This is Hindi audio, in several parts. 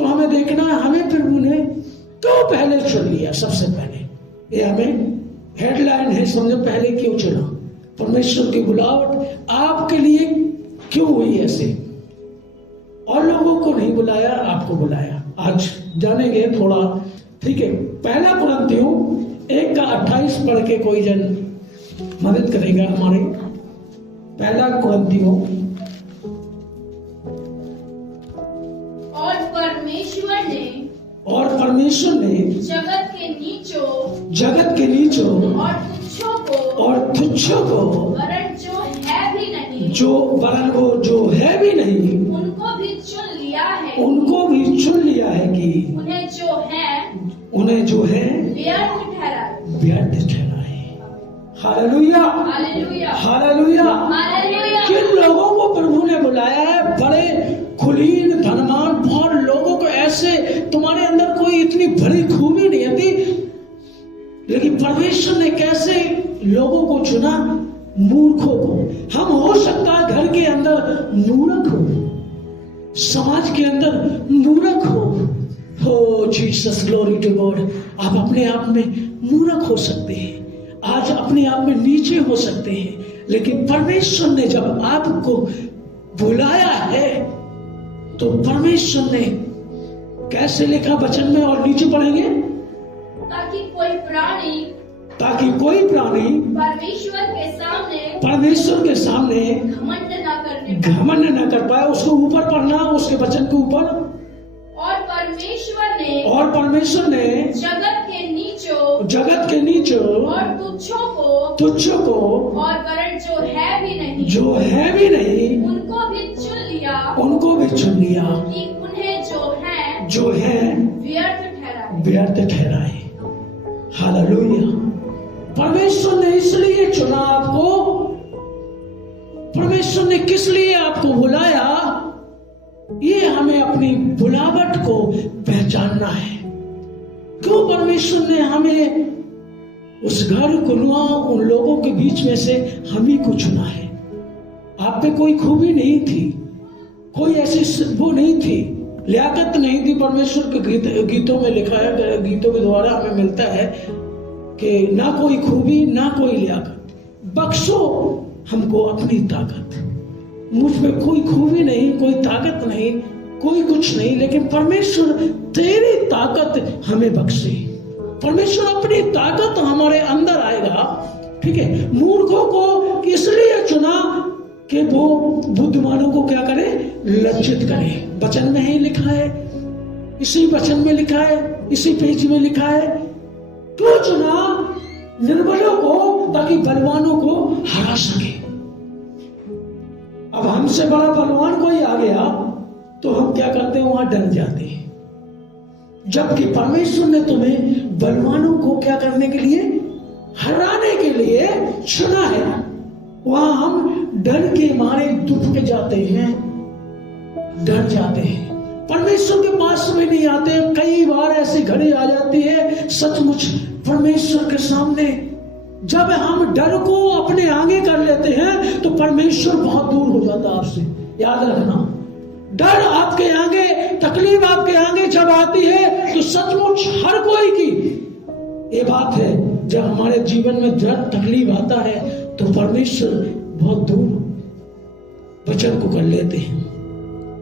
तो हमें देखना है हमें प्रभु ने क्यों पहले चुन लिया। सबसे पहले ये हमें हेडलाइन है, समझो पहले क्यों चुना। परमेश्वर की बुलावट आपके लिए क्यों हुई ऐसे, और लोगों को नहीं बुलाया, आपको बुलाया। आज जानेंगे थोड़ा, ठीक है। पहला कुरिन्थियों 1:28 पढ़ के कोई जन मदद करेगा हमारे। पहला कुरिन्थियों। और परमेश्वर ने जगत के नीचों और तुच्छों को वरन वो जो है भी नहीं उनको भी चुन लिया है कि उन्हें जो है व्यर्थ ठहराए। Hallelujah, hallelujah. किन लोगों को प्रभु ने बुलाया है? बड़े कुलीन, धनवान, बहुत लोगों को ऐसे, तुम्हारे अंदर कोई इतनी बड़ी खूबी नहीं आती, लेकिन परमेश्वर ने कैसे लोगों को चुना? मूर्खों को। हम हो सकता है घर के अंदर मूर्ख हो, समाज के अंदर मूर्ख हो जीसस, ग्लोरी टू गॉड। आप अपने आप में मूर्ख हो सकते हैं, आज अपने आप में नीचे हो सकते हैं, लेकिन परमेश्वर ने जब आपको बुलाया है तो परमेश्वर ने कैसे लिखा वचन में, और नीचे पढ़ेंगे, ताकि कोई प्राणी परमेश्वर के सामने घमंड न कर पाए। उसको ऊपर पढ़ना, उसके वचन के ऊपर। और परमेश्वर ने जगत के नीचों और तुच्छों को और वरन जो है भी नहीं उनको भी चुन लिया कि उन्हें जो है व्यर्थ ठहराए। हालेलुया। परमेश्वर ने इसलिए चुना आपको, परमेश्वर ने किस लिए आपको बुलाया, ये हमें अपनी बुलावट को पहचानना है। क्यों परमेश्वर ने हमें उस घर गुनुआ उन लोगों के बीच में से हम ही को चुना है। आप पे कोई खूबी नहीं थी, कोई ऐसी वो नहीं थी, लियाकत नहीं थी। परमेश्वर के गीतों में लिखा है, गीतों के द्वारा हमें मिलता है कि ना कोई खूबी ना कोई लियाकत, बख्शो हमको अपनी ताकत। मुझ में कोई खूबी नहीं, कोई ताकत नहीं, कोई कुछ नहीं, लेकिन परमेश्वर तेरी ताकत हमें बख्शे। परमेश्वर अपनी ताकत हमारे अंदर आएगा, ठीक है। मूर्खों को इसलिए चुना कि वो बुद्धिमानों को क्या करे, लज्जित करे। वचन में ही लिखा है, इसी वचन में लिखा है, इसी पेज में लिखा है। क्यों चुना? निर्बलों को, ताकि बलवानों को हरा सके। अब हमसे बड़ा बलवान कोई आ गया तो हम क्या करते हैं, वहां डर जाते हैं। जबकि परमेश्वर ने तुम्हें बलवानों को क्या करने के लिए, हराने के लिए चुना है। वहां हम डर के मारे दुख के जाते हैं, डर जाते हैं, परमेश्वर के पास में नहीं आते। कई बार ऐसी घड़ी आ जाती है सचमुच परमेश्वर के सामने, जब हम डर को अपने आगे कर लेते हैं तो परमेश्वर बहुत दूर हो जाता है आपसे। याद रखना, डर आपके आगे, तकलीफ आपके आगे जब आती है तो सचमुच हर कोई की ये बात है, जब हमारे जीवन में डर तकलीफ आता है तो परमेश्वर बहुत दूर वचन को कर लेते हैं।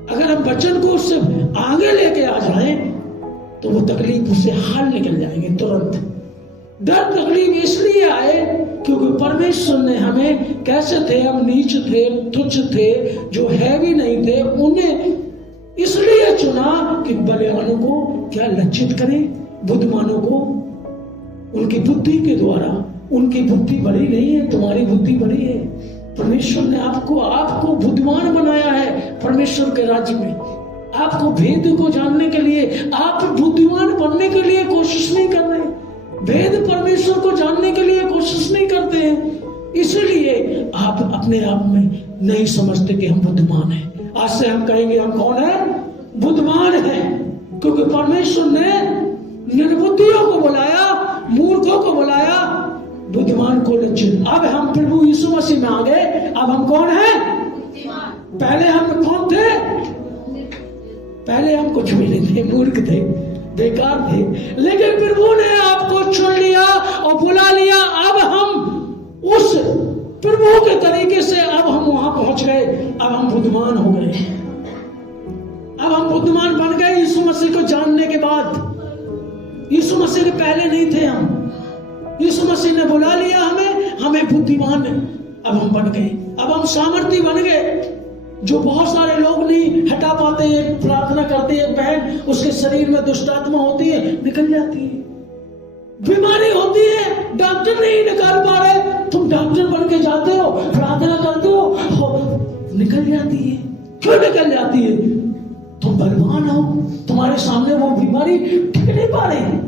अगर हम वचन को उससे आगे लेके आ जाएं तो वो तकलीफ उससे हाल निकल जाएंगे तुरंत। डर तकलीफ इसलिए आए क्योंकि परमेश्वर ने हमें, कैसे थे हम, नीच थे, तुच्छ थे, जो है भी नहीं थे, उन्हें इसलिए चुना कि बलवानों को क्या लज्जित करें, बुद्धिमानों को उनकी बुद्धि के द्वारा। उनकी बुद्धि बड़ी नहीं है, तुम्हारी बुद्धि बड़ी है। परमेश्वर ने आपको बुद्धिमान बनाया है परमेश्वर के राज्य में। आपको भेद को जानने के लिए, आप बुद्धिमान बनने के लिए कोशिश नहीं कर रहे, भेद परमेश्वर को जानने के लिए कोशिश नहीं करते हैं, इसलिए आप अपने आप में नहीं समझते कि हम बुद्धिमान हैं। आज से हम कहेंगे हम कौन है, बुद्धिमान हैं, क्योंकि परमेश्वर ने निर्बुद्धियों को बुलाया, मूर्खों को बुलाया, बुद्धिमान को लज्जित। अब हम प्रभु यीशु मसीह में आ गए। अब हम कौन हैं? पहले हम कौन थे? पहले हम कुछ भी नहीं थे, मूर्ख थे, बेकार थे, लेकिन प्रभु ने आपको चुन लिया और बुला लिया। अब हम उस प्रभु के तरीके से अब हम वहां पहुंच गए। अब हम बुद्धिमान हो गए, अब हम बुद्धिमान बन गए यीशु मसीह को जानने के बाद। यीशु मसीह के पहले नहीं थे हम, यीशु मसीह ने बुला लिया हमें बुद्धिमान अब हम बन गए, अब हम सामर्थी बन गए। जो बहुत सारे लोग नहीं हटा पाते, प्रार्थना करते हैं बहन, उसके शरीर में दुष्ट आत्मा होती है, निकल जाती है। बीमारी होती है, डॉक्टर नहीं निकाल पा रहे, तुम डॉक्टर बन के जाते हो, प्रार्थना करते हो, निकल जाती है। क्यों निकल जाती है? तुम बलवान हो, तुम्हारे सामने वो बीमारी टिक नहीं पा रही।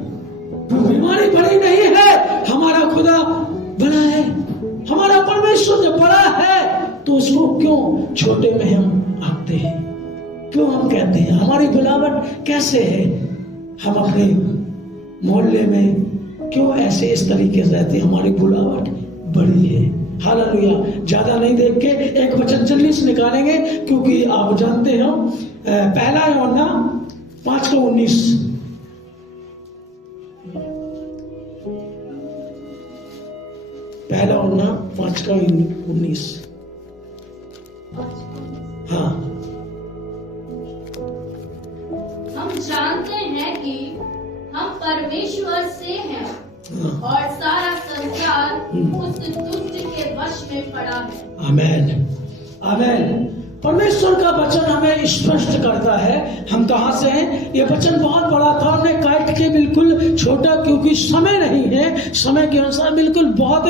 तो बीमारी बड़ी नहीं है, हमारा खुदा बड़ा है, हमारा परमेश्वर जो बड़ा है, तो उसको क्यों छोटे में हम आते हैं? क्यों हम कहते हैं हमारी बुलावट कैसे है? हम अपने मोहल्ले में क्यों ऐसे इस तरीके से रहते हैं? हमारी बुलावट बड़ी है। हालेलुया। ज्यादा नहीं देख के एक वचन जल्दी से निकालेंगे, क्योंकि आप जानते हो पहला यूहन्ना 5:19। पहला यूहन्ना 5:19। हाँ, हम जानते हैं कि हम परमेश्वर से हैं और सारा संसार उस दुष्ट के वश में पड़ा है। आमेन, आमेन। परमेश्वर का वचन हमें स्पष्ट करता है हम कहां से हैं। ये वचन बहुत बड़ा था, हमने काट के बिल्कुल छोटा, क्योंकि समय नहीं है, समय के अनुसार बिल्कुल बहुत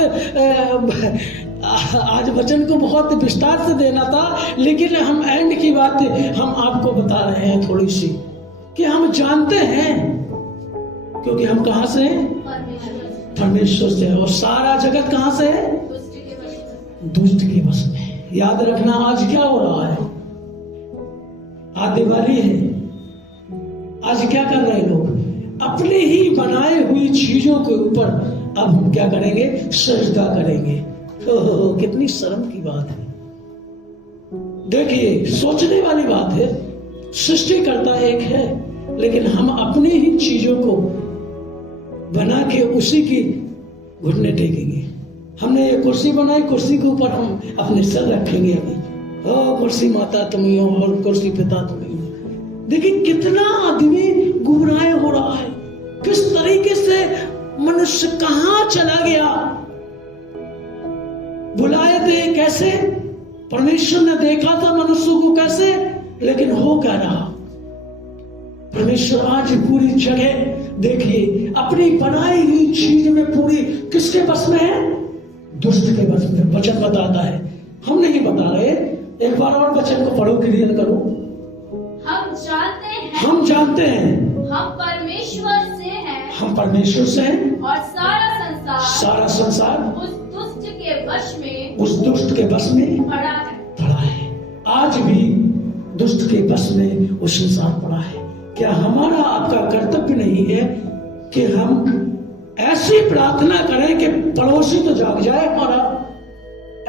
आज वचन को बहुत विस्तार से देना था, लेकिन हम एंड की बात हम आपको बता रहे हैं थोड़ी सी, कि हम जानते हैं, क्योंकि हम कहां से हैं? परमेश्वर से। और सारा जगत कहां से है? दुष्ट के वश में। याद रखना, आज क्या हो रहा है? आज दिवाली है। आज क्या कर रहे हैं लोग? अपने ही बनाए हुई चीजों के ऊपर अब हम क्या करेंगे? सजदा करेंगे। कितनी शर्म की बात है। देखिए, सोचने वाली बात है। सृष्टिकर्ता एक है, लेकिन हम अपनी ही चीजों को बना के उसी की घुटने टेकेंगे। हमने ये कुर्सी बनाई, कुर्सी के ऊपर हम अपने सर रखेंगे। अभी कुर्सी माता तुम ही हो और कुर्सी पिता तुम ही हो। देखिए कितना आदमी गुमराह हो रहा है, किस तरीके से मनुष्य कहां चला गया। बुलाए थे कैसे? परमेश्वर ने देखा था मनुष्य को कैसे, लेकिन हो क्या रहा? परमेश्वर आज पूरी जगह देखिए अपनी बनाई हुई चीज में पूरी किसके बस में है? दुष्ट के बस में। वचन बताता है, हम नहीं बता रहे। एक बार और वचन को पढ़ो, क्लियर करो। हम जानते हैं हम परमेश्वर से हैं, हम परमेश्वर से हैं, और सारा संसार उस दुष्ट के बस में पड़ा है। आज भी दुष्ट के बस में वो संसार पड़ा है। क्या हमारा आपका कर्तव्य नहीं है कि हम ऐसी प्रार्थना करें कि पड़ोसी तो जाग जाए हमारा?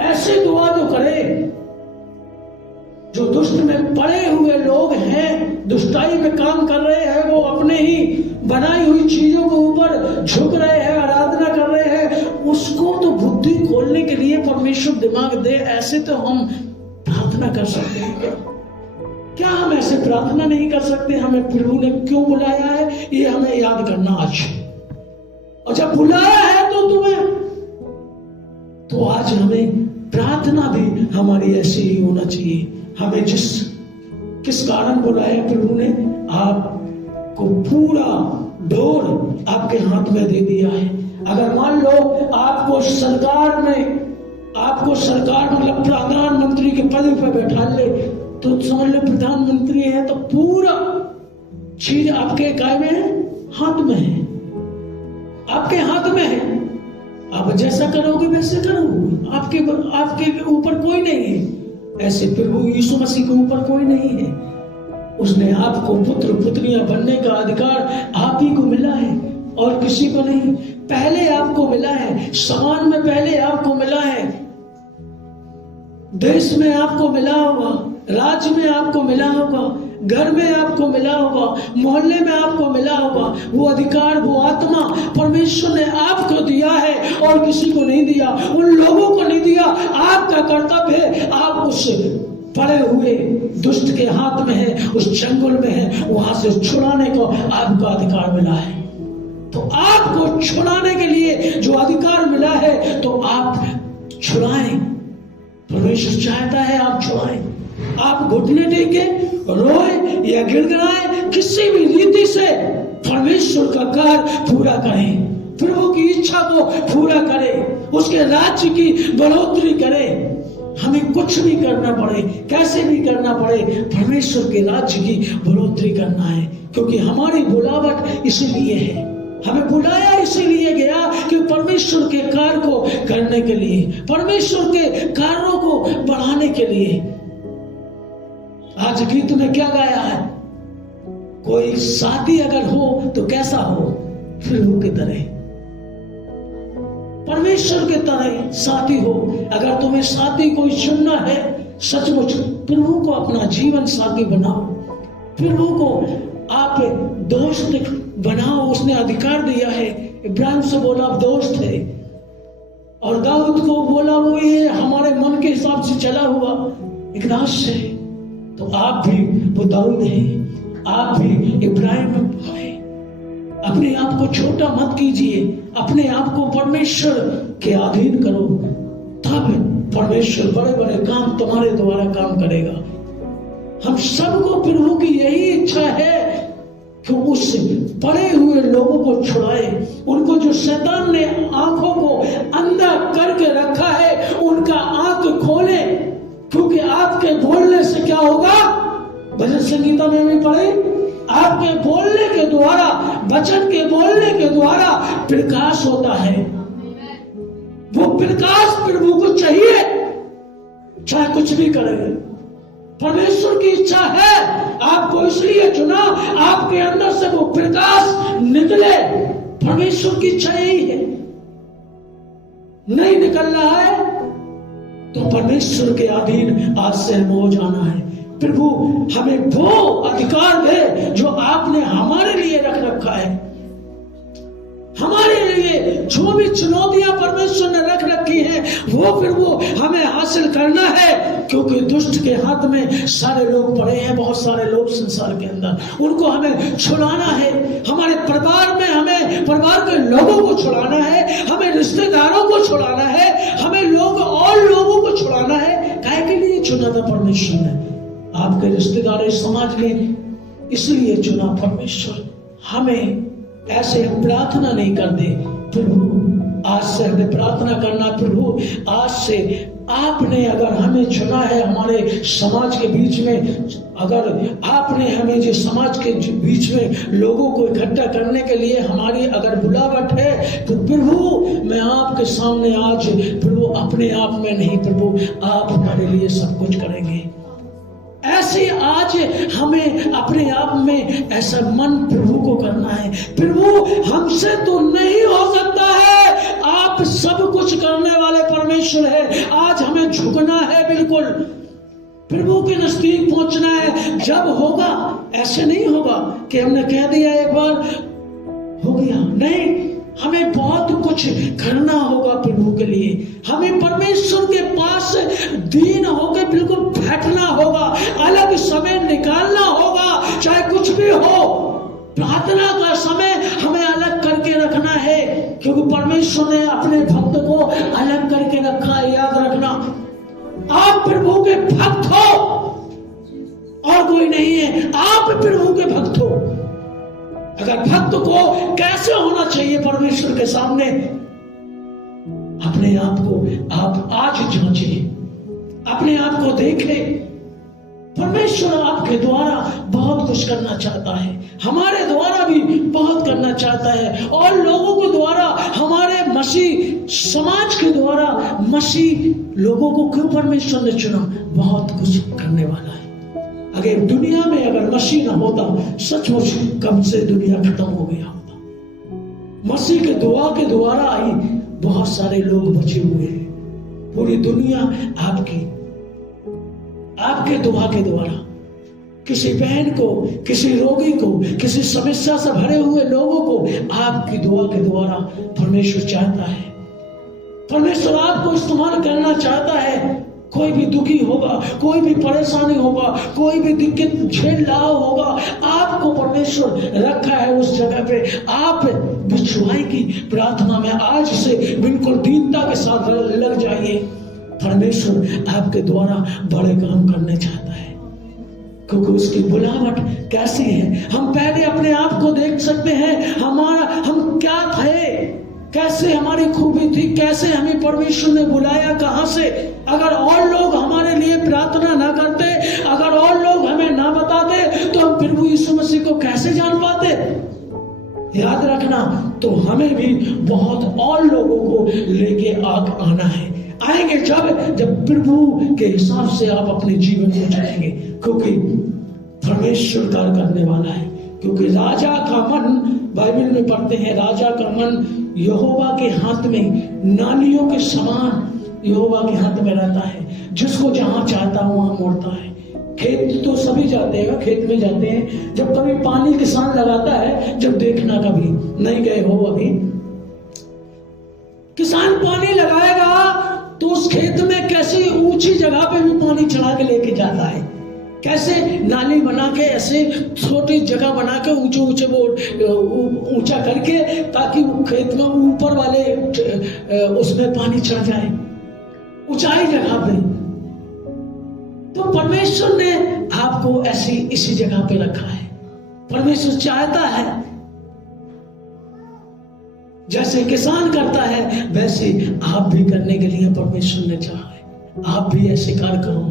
ऐसी दुआ तो करें। जो दुष्ट में पड़े हुए लोग हैं, दुष्टाई में काम कर रहे हैं, वो अपने ही बनाई हुई चीजों के ऊपर झुक रहे हैं, आराधना कर रहे हैं, उसको तो बुद्धि खोलने के लिए परमेश्वर दिमाग दे। ऐसे तो हम प्रार्थना कर सकते हैं क्या हम ऐसे प्रार्थना नहीं कर सकते? हमें प्रभु ने क्यों बुलाया है, ये हमें याद करना आज। और जब बुलाया है तो तुम्हें, तो आज हमें प्रार्थना भी हमारी ऐसी ही होना चाहिए। हमें किस कारण बुलाया प्रभु ने? आपको पूरा ढोल आपके हाथ में दे दिया है। अगर मान लो आपको सरकार मतलब प्रधानमंत्री के पद पर बैठा ले, तो समझ लो प्रधानमंत्री है, तो पूरा चीज आपके काय में है? हाथ में है, आपके हाथ में है। आप जैसा करोगे वैसे करोगे। आपके ऊपर कोई नहीं है। ऐसे प्रभु यीशु मसीह के ऊपर कोई नहीं है। उसने आपको पुत्र पुत्रियां बनने का अधिकार आप ही को मिला है और किसी को नहीं। पहले आपको मिला है, समाज में पहले आपको मिला है, देश में आपको मिला होगा, राज्य में आपको मिला होगा। घर में आपको मिला होगा, मोहल्ले में आपको मिला होगा, वो अधिकार, वो आत्मा परमेश्वर ने आपको दिया है और किसी को नहीं दिया, उन लोगों को नहीं दिया। आपका कर्तव्य है, आप उस पड़े हुए दुष्ट के हाथ में है, उस चंगुल में है, वहां से छुड़ाने को आपको अधिकार मिला है। तो आपको छुड़ाने के लिए जो अधिकार मिला है तो आप छुड़ाएं। परमेश्वर चाहता है आप छुड़ाएं। आप घुटने टेके रोए या गिड़गिड़ाएं, किसी भी रीति से परमेश्वर का कार्य पूरा करें, प्रभु की इच्छा को पूरा करें, उसके राज्य की बढ़ोतरी करें। हमें कुछ भी करना पड़े, कैसे भी करना पड़े, परमेश्वर के राज्य की बढ़ोतरी करना है, क्योंकि हमारी बुलावट इसीलिए है। हमें बुलाया इसीलिए गया कि परमेश्वर के कार्य को करने के लिए, परमेश्वर के कार्यों को बढ़ाने के लिए। आज गीत में क्या गाया है? कोई शादी अगर हो तो कैसा हो? प्रभु की तरह, परमेश्वर के तरह साथी हो। अगर तुम्हें साथी कोई चुनना है, सचमुच प्रभु को अपना जीवन साथी बनाओ, प्रभु को आप दोस्त बनाओ। उसने अधिकार दिया है, इब्राहिम से बोला आप दोस्त है, और दाऊद को बोला वो ये हमारे मन के हिसाब से चला हुआ एक दास है। तो आप भी वो दाऊद हैं, आप भी इब्राहिम हैं। अपने आप को छोटा मत कीजिए, अपने आप को परमेश्वर के अधीन करो, तब परमेश्वर बड़े बड़े काम तुम्हारे द्वारा काम करेगा। हम सबको प्रभु की यही इच्छा है कि उस पड़े हुए लोगों को छुड़ाए, उनको जो शैतान ने आंखों को अंधा करके रखा है उनका आंख खोले, क्योंकि आपके बोलने से क्या होगा? भजन संगीता में भी पढ़े, आपके बोलने के द्वारा, वचन के बोलने के द्वारा प्रकाश होता है। वो प्रकाश प्रभु को चाहिए, चाहे कुछ भी करेंगे। परमेश्वर की इच्छा है, आपको इसलिए चुना, आपके अंदर से वो प्रकाश निकले। परमेश्वर की इच्छा यही है। नहीं निकल रहा है तो परमेश्वर के अधीन आज से हमें हो जाना है। प्रभु हमें वो अधिकार दे जो आपने हमारे लिए रख रखा है। हमारे लिए जो भी चुनौतियां परमेश्वर ने रख रखी हैं वो फिर वो हमें हासिल करना है, क्योंकि दुष्ट के हाथ में सारे लोग पड़े हैं, बहुत सारे लोग संसार के अंदर, उनको हमें छुड़ाना है। हमारे परिवार में हमें परिवार के लोगों को छुड़ाना है, हमें रिश्तेदारों को छुड़ाना है, हमें लोग और लोगों को छुड़ाना है। काहे के लिए चुना था परमेश्वर ने? आपके रिश्तेदार समाज में इसलिए चुना परमेश्वर। हमें ऐसे प्रार्थना नहीं करते, प्रभु आज से हमें प्रार्थना करना, प्रभु आज से आपने अगर हमें चुना है हमारे समाज के बीच में, अगर आपने हमें जो समाज के बीच में लोगों को इकट्ठा करने के लिए हमारी अगर बुलावट है, तो प्रभु मैं आपके सामने आज प्रभु अपने आप में नहीं, प्रभु आप हमारे लिए सब कुछ करेंगे। ऐसे आज हमें अपने आप में ऐसा मन प्रभु को करना है। प्रभु हमसे तो नहीं हो सकता है, आप सब कुछ करने वाले परमेश्वर है। आज हमें झुकना है, बिल्कुल प्रभु के नजदीक पहुंचना है। जब होगा ऐसे नहीं होगा कि हमने कह दिया एक बार हो गया, नहीं, हमें बहुत कुछ करना होगा प्रभु के लिए। हमें परमेश्वर के पास दीन होकर बिल्कुल बैठना होगा, अलग समय निकालना होगा, चाहे कुछ भी हो। प्रार्थना का समय हमें अलग करके रखना है, क्योंकि परमेश्वर ने अपने भक्त को अलग करके रखा है। याद रखना, आप प्रभु के भक्त हो और कोई नहीं है, आप प्रभु के भक्त हो। अगर भक्त को कैसे होना चाहिए परमेश्वर के सामने, अपने आप को आप आज जांचिए, अपने आप को देखें। परमेश्वर आपके द्वारा बहुत कुछ करना चाहता है, हमारे द्वारा भी बहुत करना चाहता है, और लोगों के द्वारा, हमारे मसीह समाज के द्वारा मसीह लोगों को क्यों परमेश्वर ने चुना? बहुत कुछ करने वाला है। अगर दुनिया में अगर मसीह ना होता, सचमुच कब से दुनिया खत्म हो गया होता। मसीह के दुआ के द्वारा ही बहुत सारे लोग बचे हुए हैं। पूरी दुनिया आपके दुआ के द्वारा। किसी बहन को, किसी रोगी को, किसी समस्या से भरे हुए लोगों को आपकी दुआ के द्वारा परमेश्वर चाहता है। परमेश्वर आपको इस्तेमाल करना चाहता है। कोई भी दुखी होगा, कोई भी परेशानी होगा, कोई भी दिक्कत झेल रहा होगा, आपको परमेश्वर रखा है उस जगह पे। आप बिछुआई की प्रार्थना में आज से बिल्कुल दीनता के साथ लग जाइए। परमेश्वर आपके द्वारा बड़े काम करने चाहता है, क्योंकि उसकी बुलावट कैसी है। हम पहले अपने आप को देख सकते हैं, हम क्या थे, कैसे हमारी खूबी थी, कैसे हमें परमेश्वर ने बुलाया, कहां से। अगर और लोग हमारे लिए प्रार्थना ना करते, अगर और लोग हमें ना बताते, तो हम प्रभु यीशु मसीह को कैसे जान पाते। याद रखना, तो हमें भी बहुत और लोगों को लेके आना है। आएंगे जब प्रभु के हिसाब से आप अपने जीवन को चलेंगे, क्योंकि परमेश्वर कार्य करने वाला है। क्योंकि राजा का मन, बाइबल में पढ़ते हैं, राजा का मन यहोवा के हाथ में, नालियों के समान यहोवा के हाथ में रहता है। जिसको जहां चाहता है वहां मोड़ता है। खेत तो सभी जाते हैं, खेत में जाते हैं। जब कभी पानी किसान लगाता है, जब देखना कभी नहीं गए हो, अभी किसान पानी लगाएगा तो उस खेत में कैसी ऊंची जगह पे भी पानी चढ़ा के लेके जाता है। कैसे नाली बना के, ऐसे छोटी जगह बना के ऊंचे ऊंचे वो ऊंचा करके, ताकि खेत में ऊपर वाले उसमें पानी चढ़ जाए ऊंचाई जगह पे। तो परमेश्वर ने आपको ऐसी इसी जगह पे रखा है। परमेश्वर चाहता है जैसे किसान करता है, वैसे आप भी करने के लिए परमेश्वर ने चाहा है। आप भी ऐसे कार्य करो,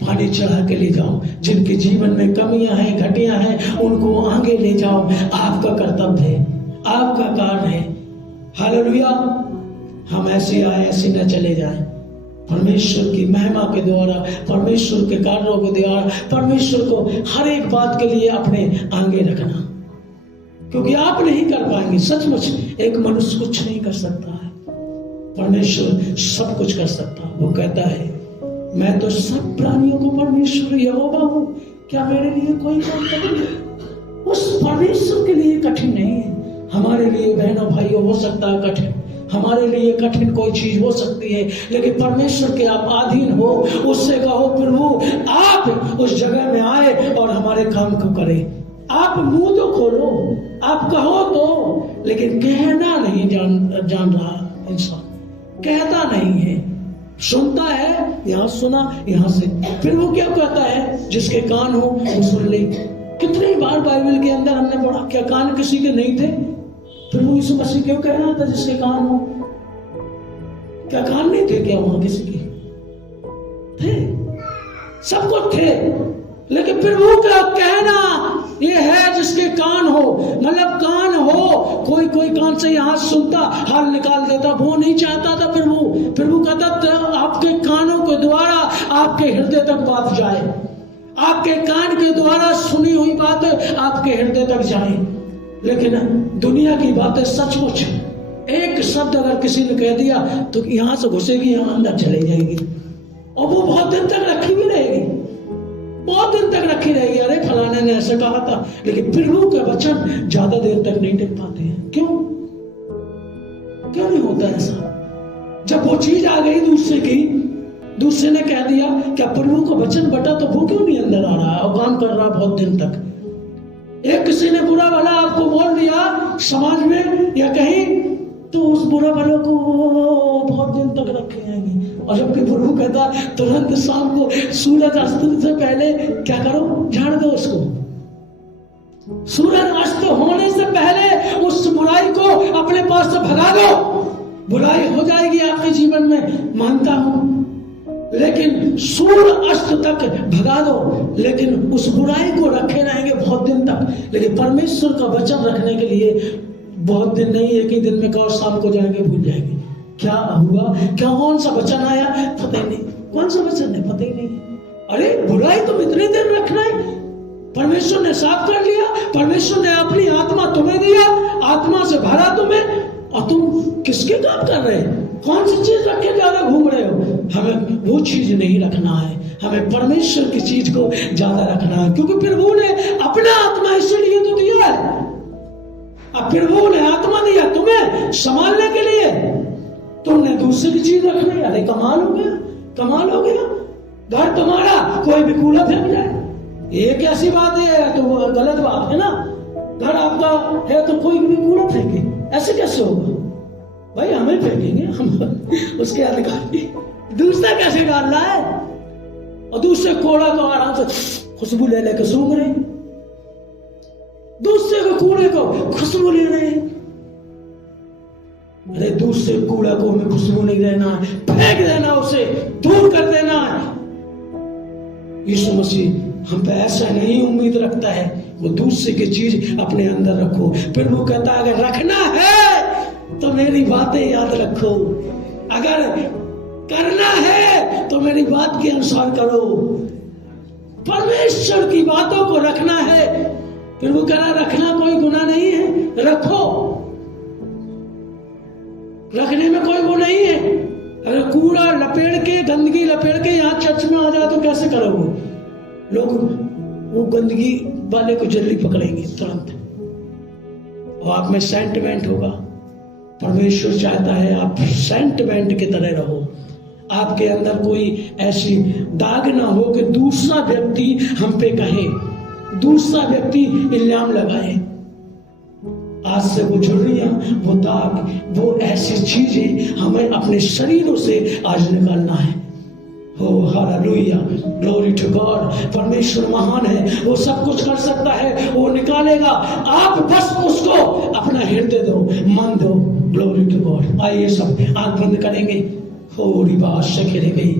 पानी चढ़ा के ले जाओ। जिनके जीवन में कमियां हैं, घटियां हैं, उनको आगे ले जाओ। आपका कर्तव्य है, आपका कार्य है। हालेलुया। हम ऐसे आए ऐसे न चले जाएं। परमेश्वर की महिमा के द्वारा, परमेश्वर के कार्यों के द्वारा, परमेश्वर को हर एक बात के लिए अपने आगे रखना, क्योंकि आप नहीं कर पाएंगे। सचमुच एक मनुष्य कुछ नहीं कर सकता है, परमेश्वर सब कुछ कर सकता है। वो कहता है, मैं तो सब प्राणियों को परमेश्वर यहोवा हूं, क्या मेरे लिए कोई काम करेंगे? उस परमेश्वर के लिए कठिन नहीं है। हमारे लिए बहनों भाइयों हो सकता है कठिन, हमारे लिए कठिन कोई चीज हो सकती है, लेकिन परमेश्वर के आप अधीन हो। उससे कहो, प्रभु आप उस जगह में आए और हमारे काम को करें। आप मुंह तो खोलो, आप कहो तो, लेकिन कहना नहीं जान रहा इंसान, कहता नहीं है। सुनता है, यहां सुना, यहां से। फिर वो क्या कहता है, जिसके कान हो वो सुन ले। कितनी बार बाइबल के अंदर हमने पढ़ा, क्या कान किसी के नहीं थे? फिर वो यीशु मसीह क्यों कह रहा था जिसके कान हो? क्या कान नहीं थे क्या वहां किसी के? थे, सबको थे। लेकिन फिर वो क्या कहना ये है जिसके कान हो, मतलब कान हो। कोई कान से हाथ सुनता, हाथ निकाल देता, वो नहीं चाहता था। फिर वो कहता था आपके कानों के द्वारा आपके हृदय तक बात जाए, आपके कान के द्वारा सुनी हुई बात आपके हृदय तक जाए। लेकिन दुनिया की बातें सचमुच, एक शब्द अगर किसी ने कह दिया तो यहां से घुसेगी, यहां अंदर चली जाएगी, और वो बहुत दिन तक रखी भी रहेगी, बहुत दिन तक रखी रहेगी। अरे फलाने ने ऐसे कहा था। लेकिन प्रभु के वचन ज्यादा देर तक नहीं टिक पाते हैं। क्यों नहीं होता ऐसा? जब वो चीज आ गई दूसरे ने कह दिया, क्या प्रभु का वचन बटा तो वो क्यों नहीं अंदर आ रहा है और काम कर रहा बहुत दिन तक? एक किसी ने बुरा भला आपको बोल दिया समाज में या कहीं, तो उस बुरा भले को बहुत दिन तक रखे जाएंगे। और जबकि प्रभु कहता तुरंत शाम को सूरज अस्त से पहले क्या करो, झाड़ दो उसको। सूरज अस्त होने से पहले उस बुराई को अपने पास से भगा दो। बुराई हो जाएगी आपके जीवन में, मानता हूं, लेकिन सूर्य अस्त तक भगा दो। लेकिन उस बुराई को रखे रहेंगे बहुत दिन तक। लेकिन परमेश्वर का वचन रखने के लिए बहुत दिन नहीं, एक ही दिन में कहो शाम को जाएंगे, भूल जाएंगे। क्या हुआ, क्या कौन सा वचन आया पता ही नहीं, कौन सा वचन है पता ही नहीं। अरे बुराई तुम इतनी देर रखना है, परमेश्वर ने साफ कर लिया, परमेश्वर ने अपनी आत्मा तुम्हें दिया, आत्मा से भरा तुम्हें, और तुम किसके काम कर रहे हैं? कौन सी चीज रख के ज्यादा घूम रहे हो? हमें वो चीज नहीं रखना है, हमें परमेश्वर की चीज को ज्यादा रखना है, क्योंकि प्रभु ने अपना आत्मा इसलिए तो दिया है। अब प्रभु ने आत्मा दिया तुम्हें संभालने के लिए, तुमने दूसरी चीज रखनी। अरे कमाल हो गया, कमाल हो गया। घर तुम्हारा, कोई भी कूड़ा फेंक जाए, ये कैसी बात है? तो गलत बात है ना। घर आपका है तो कोई भी कूड़ा फेंके, ऐसे कैसे होगा भाई? हमें फेंकेंगे, हम उसके अधिकारी। दूसरा कैसे डाल रहा है? और दूसरे कूड़ा को आराम से खुशबू ले लेकर सूंघ रहे, दूसरे को कूड़े को खुशबू ले रहे हैं। अरे दूसरे कूड़ा को हमें खुशबू नहीं देना है, फेंक देना, उसे दूर कर देना है। यीशु मसीह हम पे ऐसा नहीं उम्मीद रखता है, वो दूसरे की चीज अपने अंदर रखो। फिर वो कहता है अगर रखना है तो मेरी बातें याद रखो, अगर करना है तो मेरी बात के अनुसार करो। परमेश्वर की बातों को रखना है। फिर वो कह रहा रखना कोई गुनाह नहीं है, रखो, रखने में कोई वो नहीं है। अगर कूड़ा लपेट के, गंदगी लपेट के यहाँ चर्च में आ जाए तो कैसे करोगे? लोग वो गंदगी वाले को जल्दी पकड़ेंगे तुरंत, और आप में सेंटिमेंट होगा। परमेश्वर चाहता है आप सेंटिमेंट की तरह रहो, आपके अंदर कोई ऐसी दाग ना हो कि दूसरा व्यक्ति हम पे कहे, दूसरा व्यक्ति इल्जाम लगाए। आज से वो झुर्रियां, वो दाग, वो ऐसी चीजें हमें अपने शरीरों से आज निकालना है। हो हालेलुया, ग्लोरी टू गॉड। परमेश्वर महान है, वो सब कुछ कर सकता है, वो निकालेगा। आप बस उसको अपना हृदय दो, मन दो। Glory to God. आइए सब आंख बंद करेंगे। हो रिबाश शकेरे गई,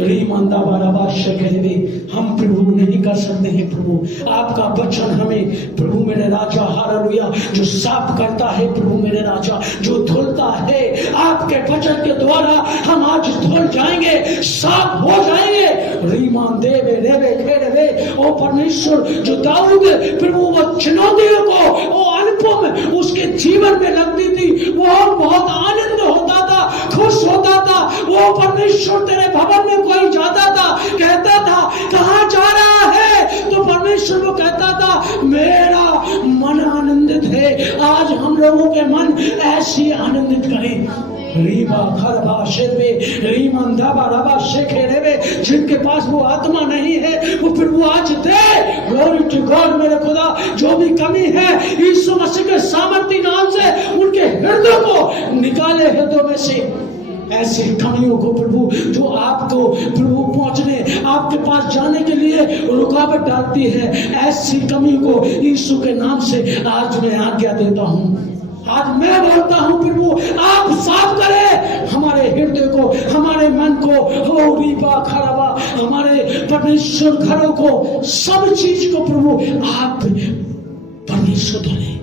रीमांदा बाराबाश शकेरे गई। हम प्रभु नहीं कर सकते हैं प्रभु, आपका वचन हमें प्रभु मेरे राजा, हालेलुया, जो साफ करता है प्रभु मेरे राजा, जो धुलता है। आपके वचन के द्वारा हम आज धुल जाएंगे, साफ हो जाएंगे। रीमान देवे देवे खेरे। ओ परमेश्वर, जो दाऊद प्रभु वो चुनौतियों को वो अनुपम उसके जीवन में लगती थी, वो बहुत आनंद होता था, खुश होता था। वो परमेश्वर तेरे भवन में कोई जाता था, कहता था कहाँ जा रहा है, तो परमेश्वर को कहता था मेरा मन आनंदित है। आज हम लोगों के मन ऐसे आनंदित करें। रीमा खरबा शेरवे, रीमान दाबा रबा शेखेरेवे। जिनके पास वो आत्मा नहीं है वो फिर वो आज दे। Glory to God. मेरे खुदा, जो भी कमी है यीशु मसीह के सामर्थी नाम से उनके हृदय को निकाले, हृदय में से ऐसी कमियों को प्रभु जो आपको प्रभु पहुंचने, आपके पास जाने के लिए रुकावट डालती है, ऐसी कमी को यीशु के नाम से आज मैं आज्ञा देता हूं। आज मैं बोलता हूं प्रभु आप साफ करें हमारे हृदय को, हमारे मन को, हो रीबा खराबा, हमारे परमेश्वर घरों को, सब चीज को प्रभु आप परमेश्वर धरे,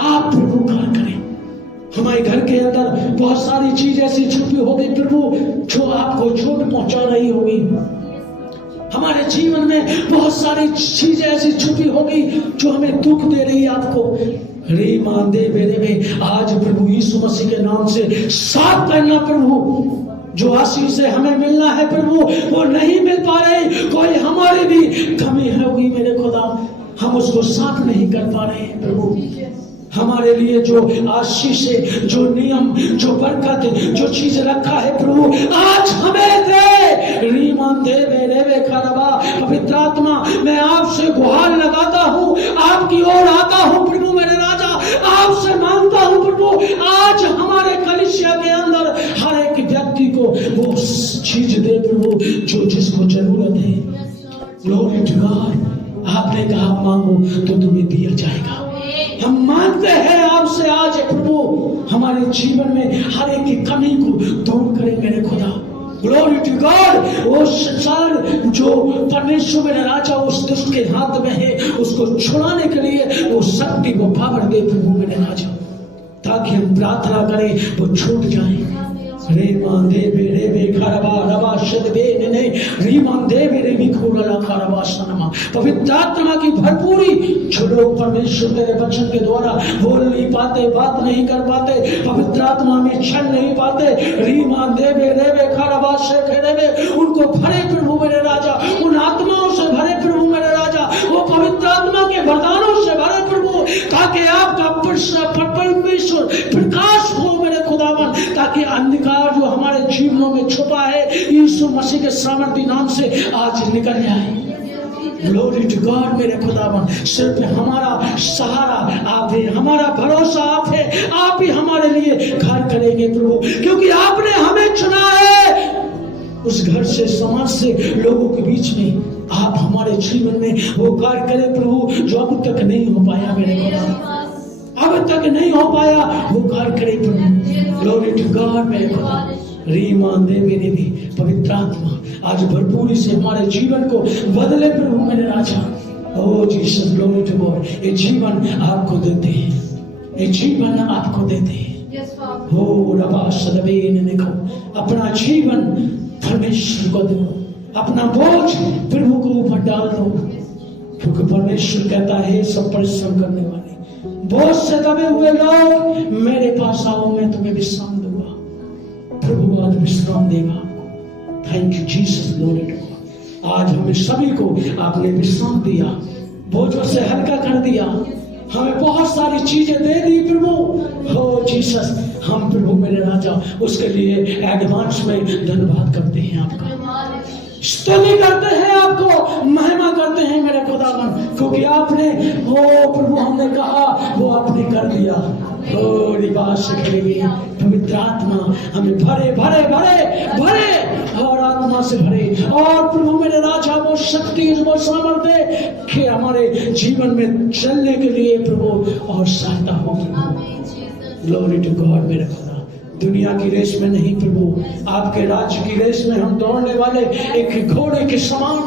आप प्रभु कार्य करें। हमारे घर के अंदर बहुत सारी चीज ऐसी छुपी हो गई प्रभु जो आपको चोट पहुंचा रही होगी। हमारे जीवन में बहुत सारी चीजें ऐसी छुपी हो गई जो हमें दुख दे रही है आपको। रीमान दे मेरे में आज प्रभु यीशु मसीह के नाम से साफ करना प्रभु। जो आशीष से हमें मिलना है प्रभु वो नहीं मिल पा रही, कोई हमारी भी कमी होगी मेरे खुदा, हम उसको साफ नहीं कर पा रहे हैं प्रभु। हमारे लिए जो आशीष है, जो नियम, जो बरकत, जो चीज रखा है प्रभु आज हमें दे। रीमान दे मेरे खरबा। पवित्र आत्मा, मैं आपसे गुहार लगाता हूँ, आपकी ओर आता हूँ प्रभु मेरे राजा, आपसे मांगता हूँ प्रभु आज हमारे कलीसिया के अंदर हर एक व्यक्ति को वो चीज दे प्रभु जो जिसको जरूरत है। Glory to God. आपने कहा मांगो तो तुम्हें दिया जाएगा। हम मांगते हैं आपसे आज प्रभु हमारे जीवन में हर एक की कमी को दूर करें मेरे खुदा। Glory to God. वो संसार जो परमेश्वर मेरा राजा उस दुष्ट के हाथ में है, उसको छुड़ाने के लिए वो शक्ति को पावर दे प्रभु मेरे राजा, ताकि हम प्रार्थना करें वो छूट जाए। रीमान देवे रेवे खरबा रबा शदबे ने रीमान देवे रेवी खुरला खरबा सनमा। पवित्र आत्मा की भरपूरी, जो लोग परमेश्वर तेरे वचन के द्वारा बोल नहीं पाते, बात नहीं कर पाते, पवित्र आत्मा में चल नहीं पाते, रीमान देवे रेवे खरबा शेखे रेवे, उनको भरे प्रभु मेरे राजा, उन आत्माओं से भरे प्रभु मेरे राजा, वो पवित्र आत्मा के वरदानों से भरे प्रभु, ताकि आपका परमेश्वर प्रकाश हो मेरे खुदावन, ताकि अंधकार जो हमारे जीवनों में छुपा है यीशु मसीह के सामर्थी नाम से आज निकल जाए। ग्लोरी टू गॉड मेरे खुदावन, सिर्फ हमारा सहारा आप है, हमारा भरोसा आप है, आप ही हमारे लिए कार्य करेंगे प्रभु, क्योंकि आपने हमें चुना है। उस घर से, समाज से, लोगों के बीच में आप हमारे जीवन में वो कार्य करें प्रभु, जो अब तक नहीं हो पाया मेरे खुदा, अब तक नहीं हो पाया वो कार्य करे प्रभु। ग्लोरी टू गॉड मेरे खुदा। रीमान देवी देवी पवित्र आत्मा आज भरपूरी से हमारे जीवन को बदले प्रभु मेरे राजा। ओ जीसस, ग्लोरी टू गॉड। ये जीवन आपको देते हैं, ये जीवन आपको देते हैं। हो रबा सदबे ने देखो, अपना जीवन परमेश्वर को दो, अपना बोझ प्रभु को ऊपर डाल दो, क्योंकि परमेश्वर कहता है सब परिश्रम करने वाले बोझ से दबे हुए लोग मेरे पास आओ, मैं तुम्हें विश्राम दूंगा। प्रभु आज विश्राम देगा आपको। Thank you Jesus, glory to God. आज हमें सभी को आपने विश्राम दिया, बोझों से हल्का कर दिया, हमें बहुत सारी चीजें दे दी प्रभु। हो जीसस, हम प्रभु मेरे राजा उसके लिए एडवांस में धन्यवाद करते हैं, आपका स्तुति करते हैं, आपको महिमा करते हैं मेरे खुदावन, क्योंकि आपने हो प्रभु, हमने कहा वो आपने कर दिया। हो रिवाज करेंगे पवित्र आत्मा हमें भरे भरे भरे भरे और आत्मा से भरे, और प्रभु मेरे राजा वो शक्ति, वो सामर्थ्य कि हमारे जीवन में चलने के लिए प्रभु और सहायता हो। ग्लोरी टू गॉड मेरे खुदा। दुनिया की रेस में नहीं प्रभु, आपके राज्य की रेस में हम दौड़ने वाले एक घोड़े के समान।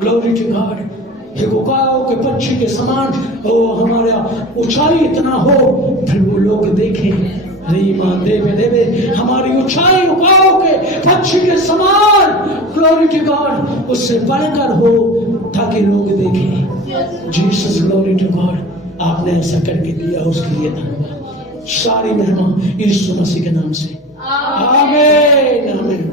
Glory to God. एक उकाओ के पक्षी के समान हो, हमारा ऊंचाई इतना हो फिर वो लोग देखें। रीमान देवे देवे हमारी ऊंचाई उकाओ के पक्षी के समान, ग्लोरी टू गॉड, उससे बढ़कर हो ताकि लोग देखें। Jesus, glory to God. आपने ऐसा करके दिया, उसके लिए धन्यवाद। सारी महिमा यीशु मसीह के नाम से। आमीन आमीन।